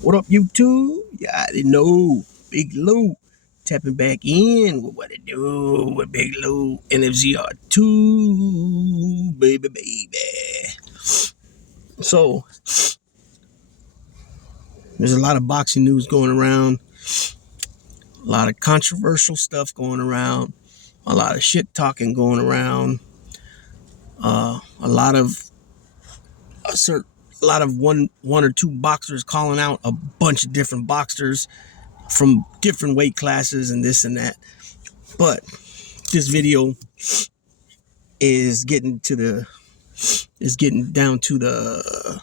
What up, YouTube? Yeah, I didn't know. Big Lou tapping back in with what it do with Big Lou NFZR2, baby. So, there's a lot of boxing news going around, a lot of controversial stuff going around, a lot of shit talking going around, a lot of one or two boxers calling out a bunch of different boxers from different weight classes and this and that. But this video is getting down to the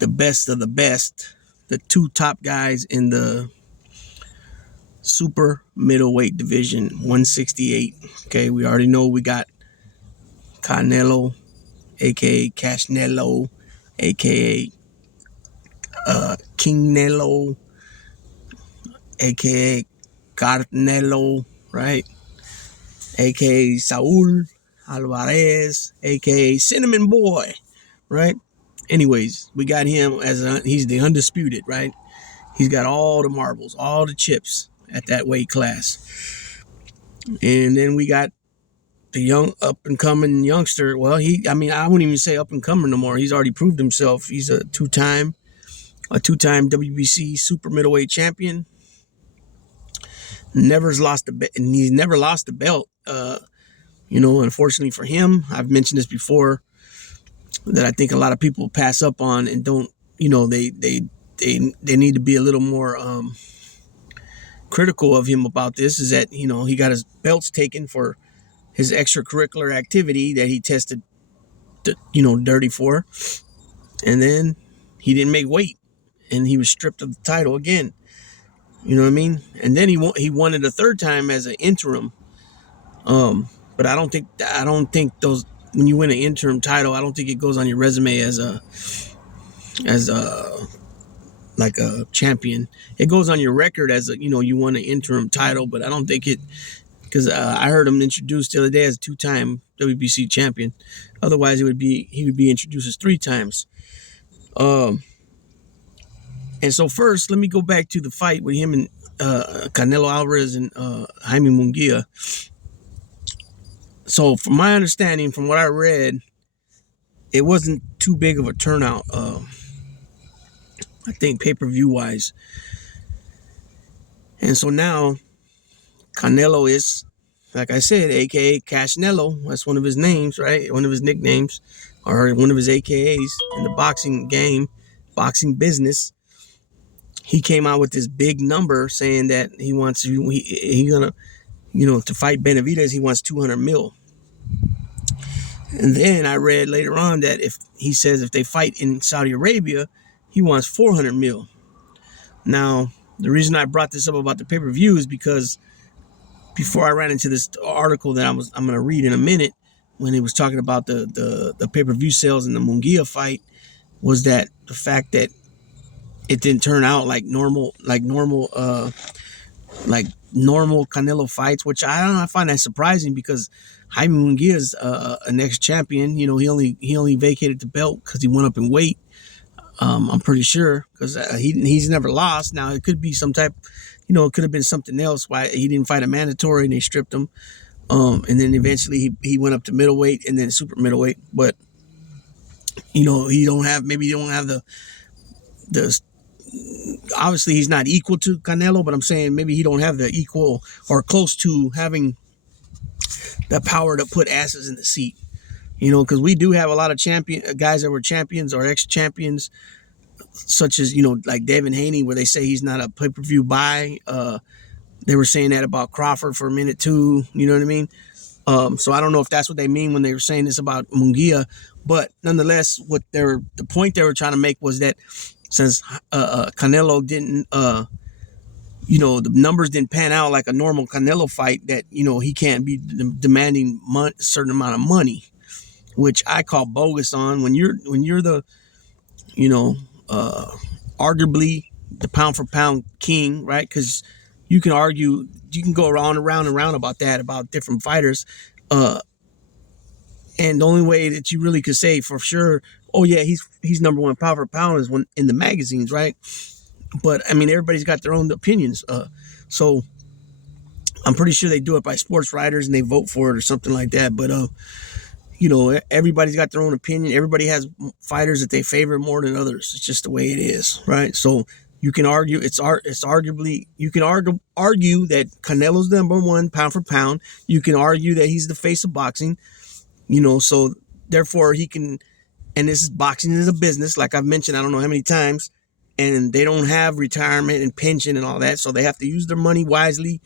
best of the best, the two top guys in the super middleweight division, 168. Okay, we already know we got Canelo, aka Cashnelo, aka King Nelo, aka Carnelo, right? Aka Saul Alvarez, aka Cinnamon Boy, right? Anyways, we got him he's the undisputed, right? He's got all the marbles, all the chips at that weight class. And then we got the young up and coming youngster. Well, I wouldn't even say up and coming no more. He's already proved himself. He's a two-time WBC super middleweight champion. He's never lost the belt. Unfortunately for him, I've mentioned this before, that I think a lot of people pass up on and don't, they need to be a little more critical of him about this, is that, he got his belts taken for his extracurricular activity that he tested, dirty for. And then he didn't make weight and he was stripped of the title again. You know what I mean? And then he won it a third time as an interim. But I don't think those, when you win an interim title, I don't think it goes on your resume as a like a champion. It goes on your record as you won an interim title, but I don't think it, because I heard him introduced the other day as a two-time WBC champion. Otherwise, he would be introduced as three times. And so first, let me go back to the fight with him and Canelo Alvarez and Jaime Munguia. So from my understanding, from what I read, it wasn't too big of a turnout, I think pay-per-view wise. And so now Canelo is, like I said, aka Cashnelo. That's one of his names, right? One of his nicknames, or one of his AKAs in the boxing game, boxing business. He came out with this big number saying that he wants to fight Benavidez, he wants 200 mil. And then I read later on that if they fight in Saudi Arabia, he wants 400 mil. Now, the reason I brought this up about the pay-per-view is because before I ran into this article that I'm going to read in a minute, when it was talking about the pay-per-view sales in the Munguia fight, was that the fact that it didn't turn out like normal Canelo fights, which I find that surprising, because Jaime Munguia is an ex-champion. He only vacated the belt because he went up in weight. I'm pretty sure, because he's never lost. Now it could be some type, it could have been something else why he didn't fight a mandatory and they stripped him. And then eventually he went up to middleweight and then super middleweight. But he don't have the obviously he's not equal to Canelo, but I'm saying maybe he don't have the equal or close to having the power to put asses in the seat. Because we do have a lot of guys that were champions or ex-champions, such as, like Devin Haney, where they say he's not a pay-per-view buy. They were saying that about Crawford for a minute too. You know what I mean? So I don't know if that's what they mean when they were saying this about Munguia, but nonetheless, the point they were trying to make was that since Canelo didn't, the numbers didn't pan out like a normal Canelo fight, that he can't be demanding a certain amount of money, which I call bogus on. When you're the, arguably the pound for pound king, right? Because you can go around and around about that, about different fighters. And the only way that you really could say for sure, oh yeah, he's number one pound for pound is when in the magazines, right? But I mean, everybody's got their own opinions. So I'm pretty sure they do it by sports writers and they vote for it or something like that. But you know, everybody's got their own opinion. Everybody has fighters that they favor more than others. It's just the way it is, right? So you can argue it's arguably you can argue that Canelo's number one pound for pound. You can argue that he's the face of boxing. You know, so therefore he can. And this is boxing is a business, like I've mentioned, I don't know how many times, and they don't have retirement and pension and all that, so they have to use their money wisely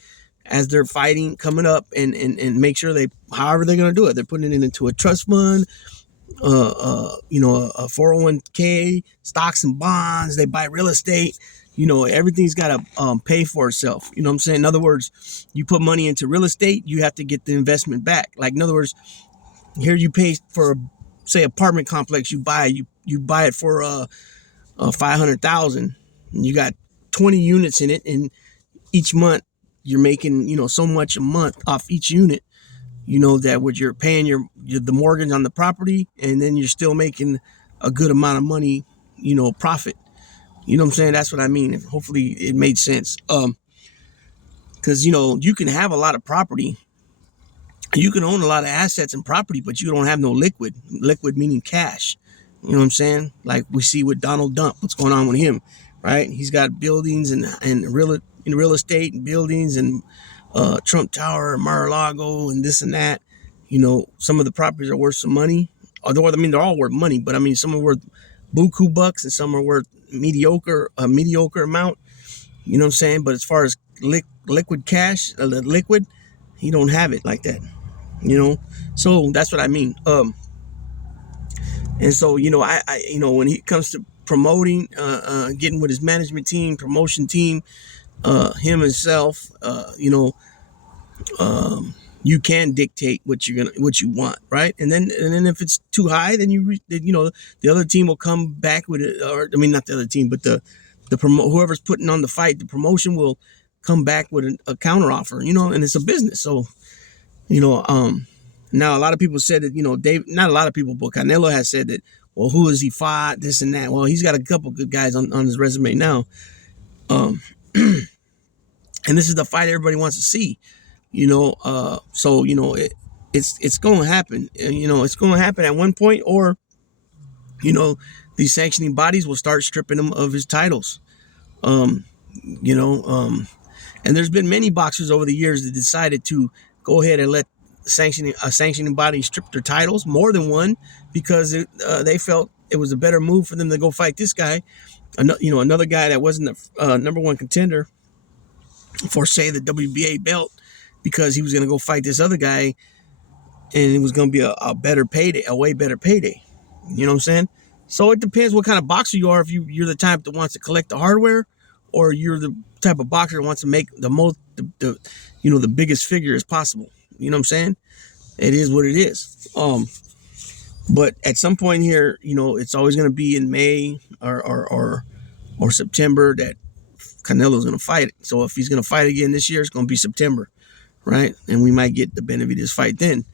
as they're fighting coming up, and make sure they, however they're going to do it, they're putting it into a trust fund, you know, a 401k, stocks and bonds, they buy real estate, you know, everything's got to pay for itself. You know what I'm saying? In other words, you put money into real estate, you have to get the investment back. Like, in other words, here you pay for say apartment complex, you buy it for 500,000, and you got 20 units in it, and each month you're making, you know, so much a month off each unit, you know, that what you're paying the mortgage on the property, and then you're still making a good amount of money, you know, profit. You know what I'm saying? That's what I mean. Hopefully it made sense. Because you know, you can have a lot of property, you can own a lot of assets and property, but you don't have no liquid meaning cash. You know what I'm saying? Like we see with Donald Trump, what's going on with him, right? He's got buildings and real estate and buildings and Trump Tower, Mar-a-Lago, and this and that. You know, some of the properties are worth some money. Although, I mean, they're all worth money, but I mean, some are worth buku bucks and some are worth a mediocre amount. You know what I'm saying? But as far as liquid cash, liquid, he don't have it like that. You know, so that's what I mean. And so, you know, I you know, when he comes to promoting, getting with his management team, promotion team, him himself, you know, you can dictate what you want, right? And then if it's too high, then you know, the other team will come back with it, or I mean, not the other team, but the whoever's putting on the fight, the promotion will come back with a counter offer, you know, and it's a business. So, you know, now a lot of people said that, you know, not a lot of people, but Canelo has said that, well, who has he fought, this and that. Well, he's got a couple good guys on his resume now. And this is the fight everybody wants to see, you know. So, you know, it's going to happen. You know, it's going to happen at one point, or, you know, these sanctioning bodies will start stripping him of his titles. You know, and there's been many boxers over the years that decided to go ahead and let a sanctioning body strip their titles, more than one, because they felt it was a better move for them to go fight this guy, you know, another guy that wasn't the number one contender for, say, the WBA belt, because he was going to go fight this other guy, and it was going to be a better payday, a way better payday. You know what I'm saying? So it depends what kind of boxer you are. If you're the type that wants to collect the hardware, or you're the type of boxer that wants to make the most, you know, the biggest figure as possible. You know what I'm saying? It is what it is. But at some point here, you know, it's always going to be in May or September that Canelo's going to fight. So if he's going to fight again this year, it's going to be September, right? And we might get the Benavidez fight then.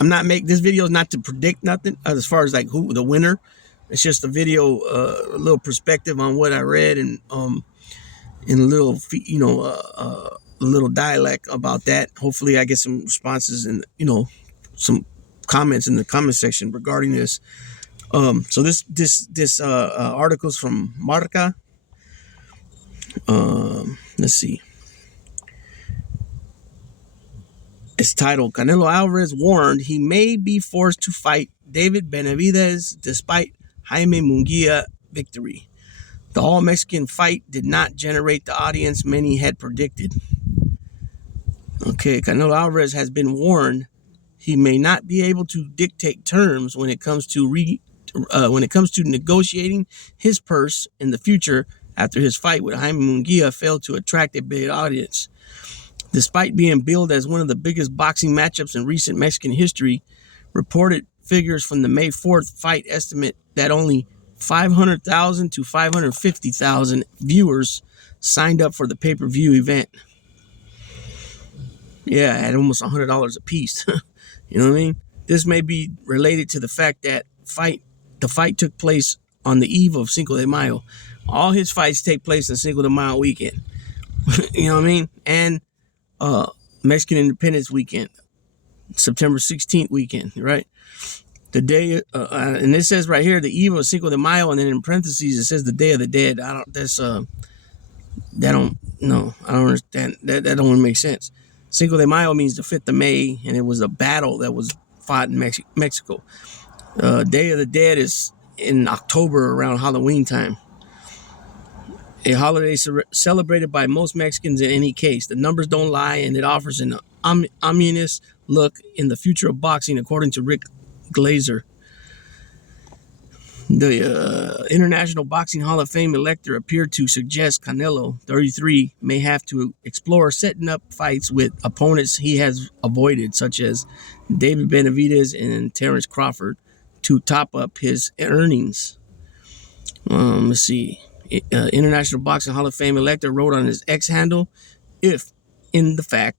This video is not to predict nothing as far as like who the winner. It's just a video, a little perspective on what I read, and in a little, you know, a little dialect about that. Hopefully I get some responses and, you know, some comments in the comment section regarding this. So this article's from Marca. Let's see. It's titled, Canelo Alvarez warned he may be forced to fight David Benavidez despite Jaime Munguia victory. The all-Mexican fight did not generate the audience many had predicted. Okay, Canelo Alvarez has been warned he may not be able to dictate terms when it comes to negotiating his purse in the future after his fight with Jaime Munguia failed to attract a big audience. Despite being billed as one of the biggest boxing matchups in recent Mexican history, reported figures from the May 4th fight estimate that only 500,000 to 550,000 viewers signed up for the pay-per-view event. Yeah, at almost $100 a piece. You know what I mean? This may be related to the fact that the fight took place on the eve of Cinco de Mayo. All his fights take place on Cinco de Mayo weekend. You know what I mean? And Mexican Independence weekend, September 16th weekend, right? The day, and it says right here, the eve of Cinco de Mayo, and then in parentheses it says the Day of the Dead. I don't understand. That don't make sense. Cinco de Mayo means the 5th of May, and it was a battle that was fought in Mexico. Day of the Dead is in October around Halloween time. A holiday celebrated by most Mexicans in any case. The numbers don't lie, and it offers an ominous look in the future of boxing, according to Rick Glazer. The International Boxing Hall of Fame elector appeared to suggest Canelo, 33, may have to explore setting up fights with opponents he has avoided, such as David Benavidez and Terence Crawford, to top up his earnings. Let's see. International Boxing Hall of Fame elector wrote on his X handle, if in the fact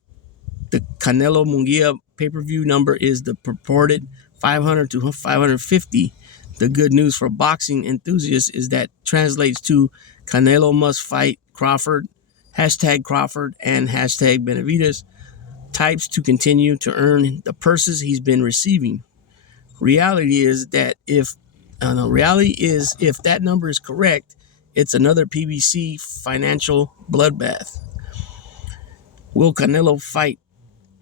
the Canelo Munguia pay-per-view number is the purported 500 to 550, the good news for boxing enthusiasts is that translates to Canelo must fight Crawford, #Crawford and #Benavidez types to continue to earn the purses he's been receiving. Reality is if that number is correct, it's another PBC financial bloodbath. Will Canelo fight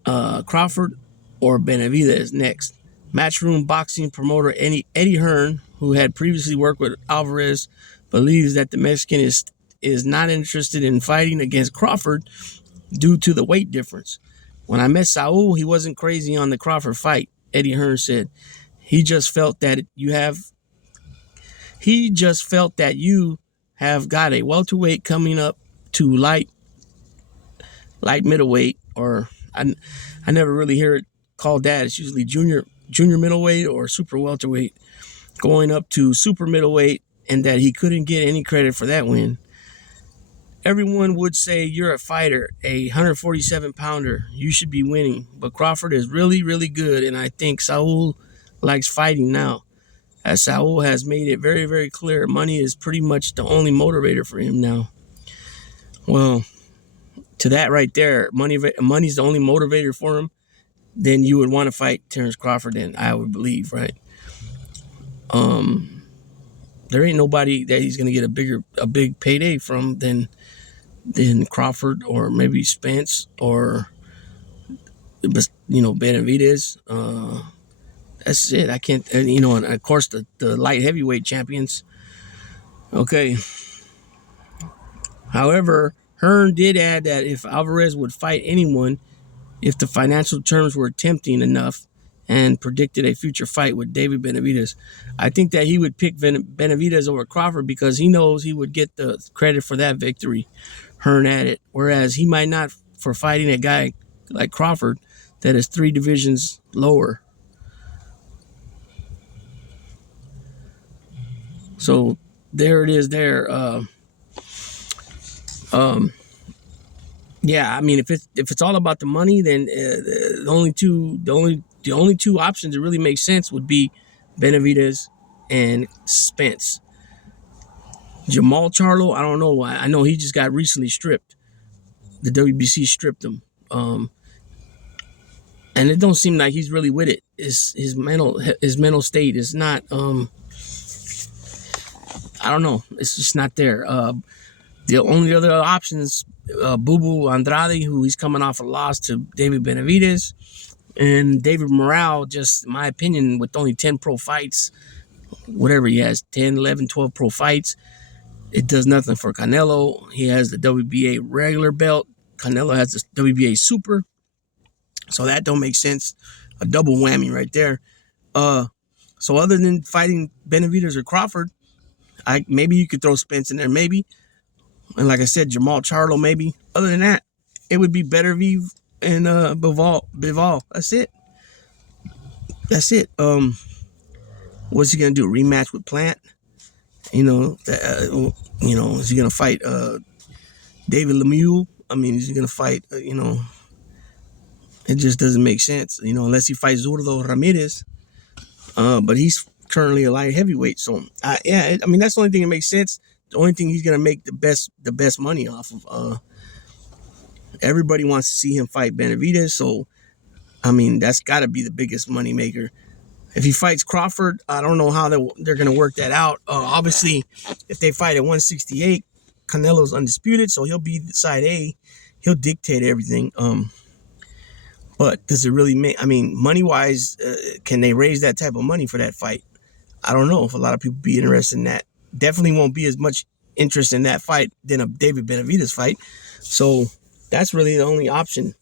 Crawford or Benavidez next? Matchroom boxing promoter Eddie Hearn, who had previously worked with Alvarez, believes that the Mexican is not interested in fighting against Crawford due to the weight difference. When I met Saul, he wasn't crazy on the Crawford fight, Eddie Hearn said. He just felt that you have got a welterweight coming up to light middleweight, or I never really hear it called that. It's usually junior middleweight or super welterweight, going up to super middleweight, and that he couldn't get any credit for that win. Everyone would say you're a fighter, a 147-pounder. You should be winning. But Crawford is really, really good, and I think Saul likes fighting now. As Saul has made it very, very clear, money is pretty much the only motivator for him now. Well, to that right there, money's the only motivator for him, then you would want to fight Terence Crawford, then I would believe, right? There ain't nobody that he's gonna get a big payday from than Crawford, or maybe Spence, or Benavidez. That's it. I can't, and of course the light heavyweight champions. Okay. However, Hearn did add that if Alvarez would fight anyone, if the financial terms were tempting enough, and predicted a future fight with David Benavidez, I think that he would pick Benavidez over Crawford because he knows he would get the credit for that victory. Hearn added, whereas he might not for fighting a guy like Crawford that is 3 divisions lower. So there it is there. Yeah, I mean, if it's all about the money, then the only two options that really make sense would be Benavidez and Spence. Jamal Charlo, I don't know why. I know he just got recently stripped. The WBC stripped him, and it don't seem like he's really with it. His mental state is not. I don't know. It's just not there. The only other options, Bubu Andrade, who he's coming off a loss to David Benavidez, and David Morale, just in my opinion, with only 10 pro fights, whatever he has, 10, 11, 12 pro fights, it does nothing for Canelo. He has the WBA regular belt. Canelo has the WBA super. So that don't make sense. A double whammy right there. So other than fighting Benavidez or Crawford, maybe you could throw Spence in there, maybe. And like I said, Jamal Charlo, maybe. Other than that, it would be Beterbiev and Bivol. That's it. What's he gonna do? Rematch with Plant? Is he gonna fight David Lemieux? I mean, is he gonna fight? It just doesn't make sense, unless he fights Zurdo Ramirez. But he's currently a light heavyweight, so yeah, I mean that's the only thing that makes sense. The only thing he's gonna make the best money off of. Everybody wants to see him fight Benavidez, so I mean that's got to be the biggest money maker. If he fights Crawford, I don't know how they're gonna work that out. Obviously, if they fight at 168, Canelo's undisputed, so he'll be side A. He'll dictate everything. But does it really make? I mean, money wise, can they raise that type of money for that fight? I don't know if a lot of people be interested in that. Definitely won't be as much interest in that fight than a David Benavidez fight. So that's really the only option,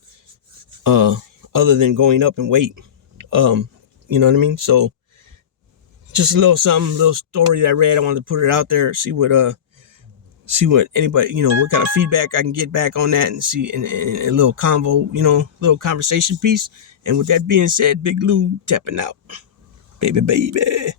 other than going up in weight. You know what I mean? So just a little something, little story that I read. I wanted to put it out there, see what anybody, what kind of feedback I can get back on that, and see in a little convo, little conversation piece. And with that being said, Big Lou tapping out, baby.